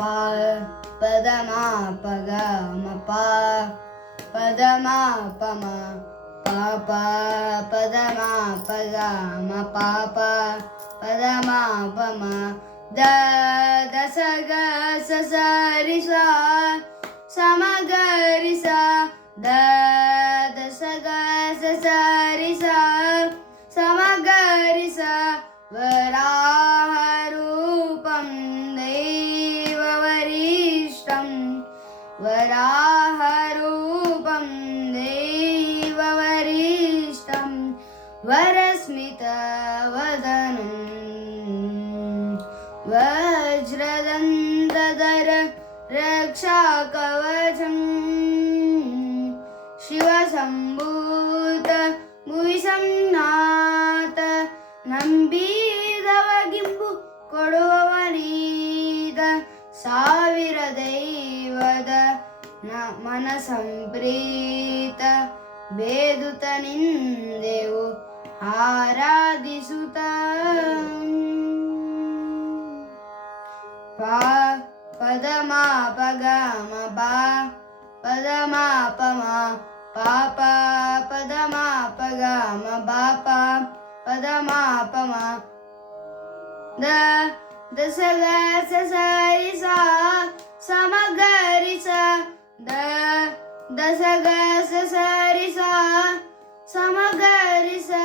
pa padama pagama pa padama pama papa padama pagama papa padama pama da dasaga sasarisa samagarisa da dasaga sasarisa samagarisa वराहरूपं देववरिष्ठं वराहरूपं देववरिष्ठं वरस्मितवदनं वज्रदन्तधर रक्षाकवचं शिवसम्भूत भुविसंनाथ ನಂಬಿದವಗಿಂಬು ಕೊಡುವವನೀದ ಸಾವಿರ ದೈವದ ಮನಸಂಪ್ರೀತ ಬೇದುತ ನಿಂದೆವು ಆರಾಧಿಸುತ್ತ ಪಾ ಪದಮ ಪಗಮ ಪಾ ಪದಮ ಪಮ ಪಾಪ ಪದಮ ಪಗಮ ಬಾಪ padama pama da dasaga sasarisa samagarisa da dasaga sasarisa samagarisa